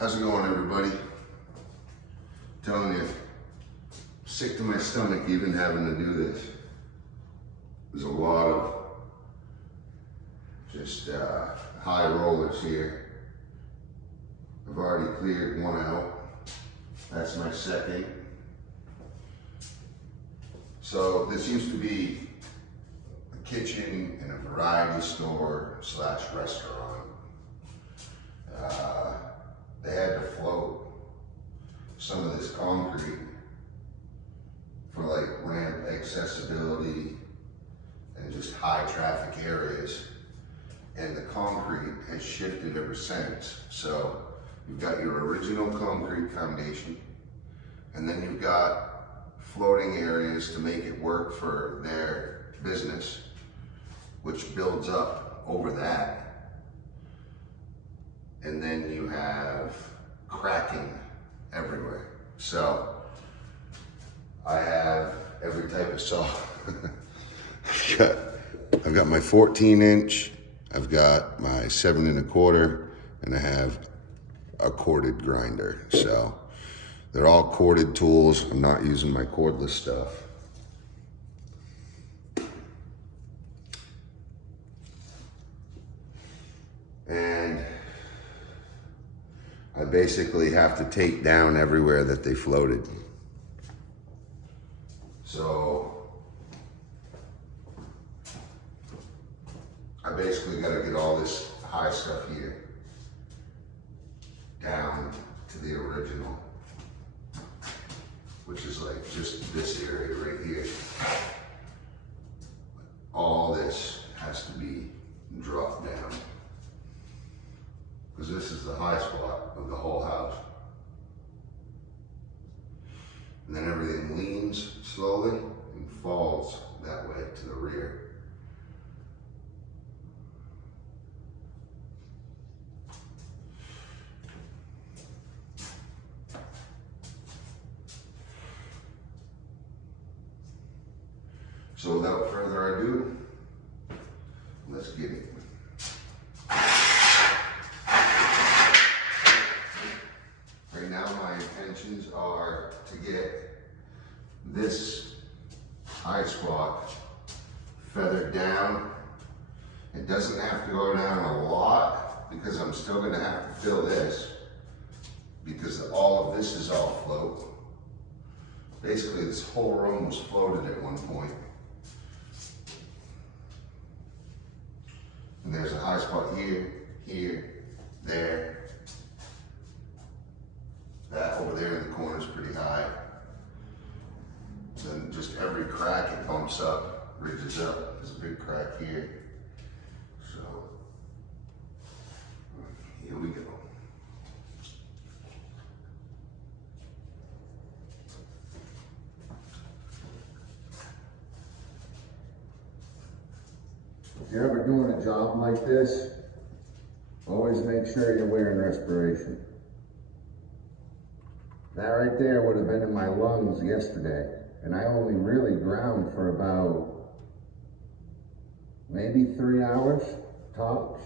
How's it going, everybody? Telling you, sick to my stomach even having to do this. There's a lot of just high rollers here. I've already cleared one out. That's my second. So this used to be a kitchen and a variety store slash restaurant. They had to float some of this concrete for like ramp accessibility and just high traffic areas. And the concrete has shifted ever since. So you've got your original concrete foundation, and then you've got floating areas to make it work for their business, which builds up over that. And then you have cracking everywhere. So I have every type of saw. I've got my 14-inch, I've got my 7 1/4, and I have a corded grinder. So they're all corded tools. I'm not using my cordless stuff. And I basically have to take down everywhere that they floated. So I basically got to get all this high stuff here down to the original, which is like just this area right here. All this has to be dropped down, because this is the high spot of the whole house. And then everything leans slowly and falls that way to the rear. So without further ado, let's get it. Right now my intentions are to get this high spot feathered down. It doesn't have to go down a lot, because I'm still gonna have to fill this, because all of this is all float. Basically this whole room was floated at one point. And there's a high spot here, here, there. That over there in the corner is pretty high. Then just every crack it bumps up, ridges up. There's a big crack here. So here we go. If you're ever doing a job like this, always make sure you're wearing respiration. That right there would have been in my lungs yesterday, and I only really ground for about maybe 3 hours tops.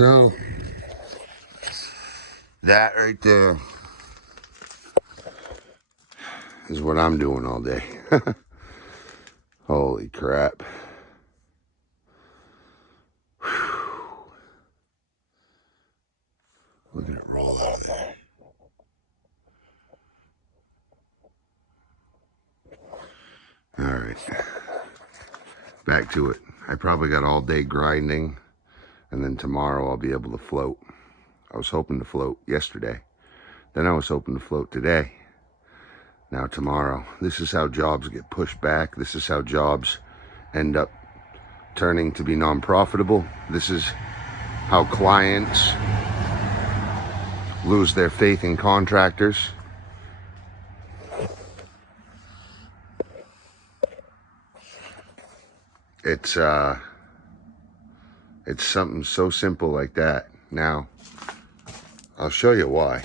So that right there is what I'm doing all day. Holy crap. Whew. Look at it roll out of there. All right, back to it. I probably got all day grinding, and then tomorrow I'll be able to float. I was hoping to float yesterday. Then I was hoping to float today. Now tomorrow. This is how jobs get pushed back. This is how jobs end up turning to be non-profitable. This is how clients lose their faith in contractors. It's something so simple like that. Now, I'll show you why.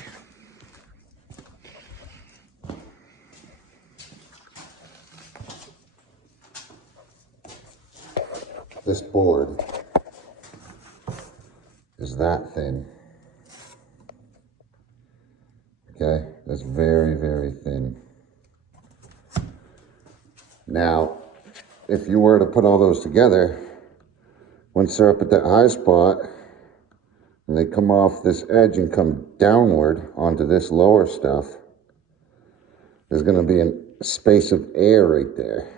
This board is that thin. Okay, that's very, very thin. Now, if you were to put all those together, once they're up at that high spot, and they come off this edge and come downward onto this lower stuff, there's going to be a space of air right there.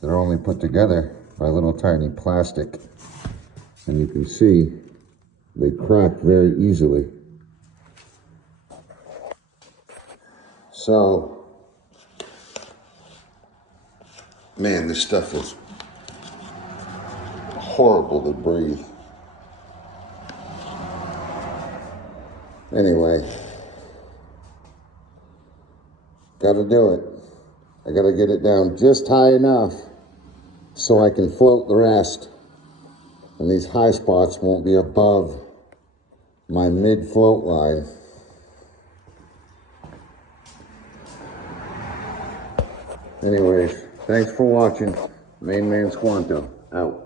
They're only put together by little tiny plastic, and you can see they crack very easily. So, man, this stuff is horrible to breathe. Anyway, gotta do it. I gotta get it down just high enough so I can float the rest. And these high spots won't be above my mid-float line. Anyways, thanks for watching. Main Man Squanto, out.